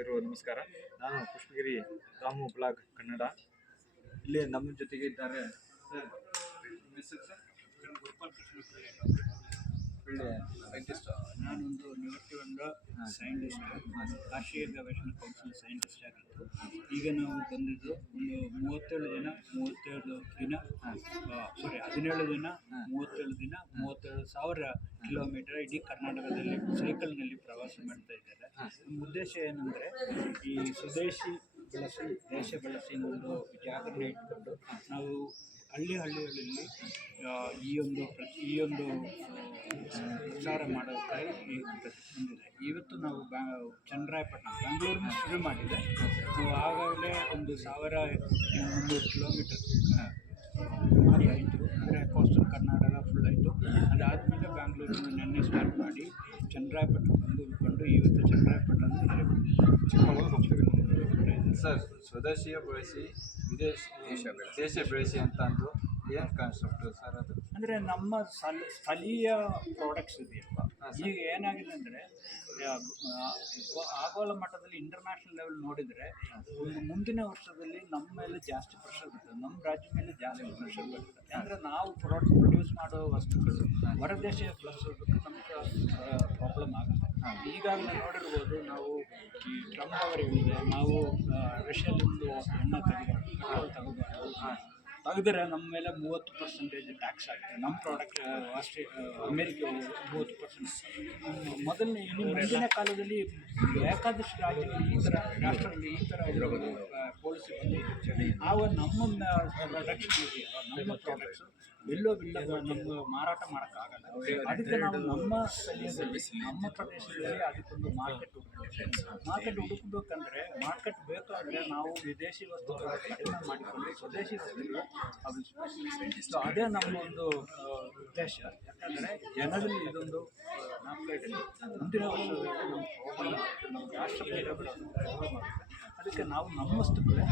ಇರುವ ನಮಸ್ಕಾರ. ನಾನು ಪುಷ್ಪಗಿರಿ ರಾಮು ಬ್ಲಾಗ್ ಕನ್ನಡ. ಇಲ್ಲಿ ನಮ್ಮ ಜೊತೆಗೆ ಇದ್ದಾರೆ ನಾನೊಂದು ನಿವೃತ್ತಿಗೊಂಡ ಸೈಂಟಿಸ್ಟ್ ರಾಷ್ಟ್ರೀಯ ಗವೇಷಣಾ ಕೌನ್ಸಿಲ್ ಸೈಂಟಿಸ್ಟ್ ಆಗಿತ್ತು ಈಗ ನಾವು ಬಂದಿದ್ದು ಒಂದು ಮೂವತ್ತೇಳು ದಿನ ಮೂವತ್ತೇಳು ದಿನ ಸಾರಿ ಹದಿನೇಳು ದಿನ ಮೂವತ್ತೇಳು ದಿನ ಮೂವತ್ತೇಳು ಸಾವಿರ ಕಿಲೋಮೀಟರ್ ಇಡೀ ಕರ್ನಾಟಕದಲ್ಲಿ ಸೈಕಲ್ನಲ್ಲಿ ಪ್ರವಾಸ ಮಾಡ್ತಾ ಇದ್ದಾರೆ. ನಮ್ಮ ಉದ್ದೇಶ ಏನಂದರೆ ಈ ಸ್ವದೇಶಿ ಬಳಸಿ ದೇಶ ಬಳಸಿ ಒಂದು ಜಾಗರಣೆ ಇಟ್ಕೊಂಡು ನಾವು ಹಳ್ಳಿ ಹಳ್ಳಿಗಳಲ್ಲಿ ಈ ಒಂದು ಪ್ರತಿ ಈ ಒಂದು ವಿಚಾರ ಮಾಡೋದಕ್ಕಾಗಿ ಈ ಬಂದಿದೆ ಇವತ್ತು ನಾವು ಬ್ಯಾ ಚನ್ನರಾಯಪಟ್ಟಣ ಬೆಂಗಳೂರಿನ ಶುರು ಮಾಡಿದೆ. ಆಗಾಗಲೇ ಒಂದು ಸಾವಿರ ಮುನ್ನೂರು ಕಿಲೋಮೀಟರ್ ಮಾಡಿ ಆಯಿತು. ಅಂದರೆ ಕೋಸ್ಟಲ್ ಕರ್ನಾಟಕ ಫುಲ್ ಆಯಿತು. ಅದಾದಮೇಲೆ ಬ್ಯಾಂಗ್ಳೂರಿನ ನೆನ್ನೆ ಸ್ಟಾರ್ಟ್ ಮಾಡಿ ಚನ್ನರಾಯಪಟ್ಟಣ ಬಂದು ಉಳ್ಕೊಂಡು ಇವತ್ತು ಚನ್ನರಾಯಪಟ್ಟಣ ಸರ್, ಸ್ವದೇಶಿಯ ಬಳಸಿ ವಿದೇಶ ದೇಶ ಬೆಳೆಸಿ ಅಂತ ಅಂದು ಏನು ಕಾನ್ಸೆಪ್ಟು ಸರ್ ಅದು? ಅಂದರೆ ನಮ್ಮ ಸ್ಥಳ ಸ್ಥಳೀಯ ಪ್ರಾಡಕ್ಟ್ಸ್ ಇದೆಯಲ್ವ? ಈಗ ಏನಾಗಿದೆ ಅಂದರೆ ಆಗೋಲ ಮಟ್ಟದಲ್ಲಿ ಇಂಟರ್ನ್ಯಾಷನಲ್ ಲೆವೆಲ್ ನೋಡಿದರೆ ಒಂದು ಮುಂದಿನ ವರ್ಷದಲ್ಲಿ ನಮ್ಮ ಮೇಲೆ ಜಾಸ್ತಿ ಪ್ರೆಷರ್ ಬರ್ತದೆ ನಮ್ಮ ರಾಜ್ಯ ಮೇಲೆ ಜಾಸ್ತಿ ಪ್ರೆಷರ್ ಬರ್ತದೆ ಅಂದರೆ ನಾವು ಪ್ರಾಡಕ್ಟ್ ಪ್ರೊಡ್ಯೂಸ್ ಮಾಡೋ ವಸ್ತುಗಳು ಹೊರದೇಶ ಪ್ಲಸ್ ನಮ್ಗೆ ಪ್ರಾಬ್ಲಮ್ ಆಗುತ್ತೆ. ಈಗಾಗಲೇ ನೋಡಿರ್ಬೋದು ನಾವು ಈ ಟ್ರಂಪ್ ಅವರಿಗೆ ನಾವು ರಷ್ಯಾದಿಂದ ಎಣ್ಣೆ ತಗೋಬಾರ್ದು ತಗೋಬಾರ್ದು. ತೆಗೆದ್ರೆ ನಮ್ಮ ಮೇಲೆ ಮೂವತ್ತು ಪರ್ಸೆಂಟೇಜ್ ಟ್ಯಾಕ್ಸ್ ಆಗುತ್ತೆ. ನಮ್ಮ ಪ್ರಾಡಕ್ಟ್ ಆಸ್ಟ್ರೇ ಅಮೇರಿಕೆ ಮೂವತ್ತು ಪರ್ಸೆಂಟ್ ಮೊದಲನೇ, ಇನ್ನು ಮುಂದಿನ ಕಾಲದಲ್ಲಿ ಬೇಕಾದಷ್ಟು ರಾಜ್ಯಗಳು ಈ ಥರ ರಾಷ್ಟ್ರಗಳಲ್ಲಿ ಈ ಥರ ಪಾಲಿಸಿ ಬಂದಿದೆ. ಆವಾಗ ನಮ್ಮ ಪ್ರೊಡಕ್ಷನ್ ಇದೆಯಲ್ಲ ನಮ್ಮ ಪ್ರಾಡಕ್ಟ್ಸು ಎಲ್ಲೋ ಬಿಲ್ಲದ ನಮ್ಗೆ ಮಾರಾಟ ಮಾಡೋಕ್ಕಾಗಲ್ಲ ಅದಕ್ಕೆ ನಾವು ನಮ್ಮ ಸ್ಥಳೀಯದಲ್ಲಿ ನಮ್ಮ ಪ್ರದೇಶದಲ್ಲಿ ಅದಕ್ಕೊಂದು ಮಾರ್ಕೆಟ್ ಹುಡುಕಬೇಕು. ಮಾರ್ಕೆಟ್ ಹುಡುಕಬೇಕಂದ್ರೆ ಮಾರ್ಕೆಟ್ ಬೇಕಾದ್ರೆ ನಾವು ವಿದೇಶಿ ವಸ್ತುಗಳನ್ನ ಕಡಿಮೆ ಮಾಡಿಕೊಂಡು ಸ್ವದೇಶಿ ವಸ್ತುಗಳು ಸೊ ಅದೇ ನಮ್ಮ ಒಂದು ಉದ್ದೇಶ. ಯಾಕಂದರೆ ಜನರಲ್ಲಿ ಇದೊಂದು ಮುಂದಿನ ವರ್ಷದಲ್ಲಿ ನಮ್ಮ ಆಗುತ್ತೆ. ಅದಕ್ಕೆ ನಾವು ನಮ್ಮ ವಸ್ತುಗಳೇ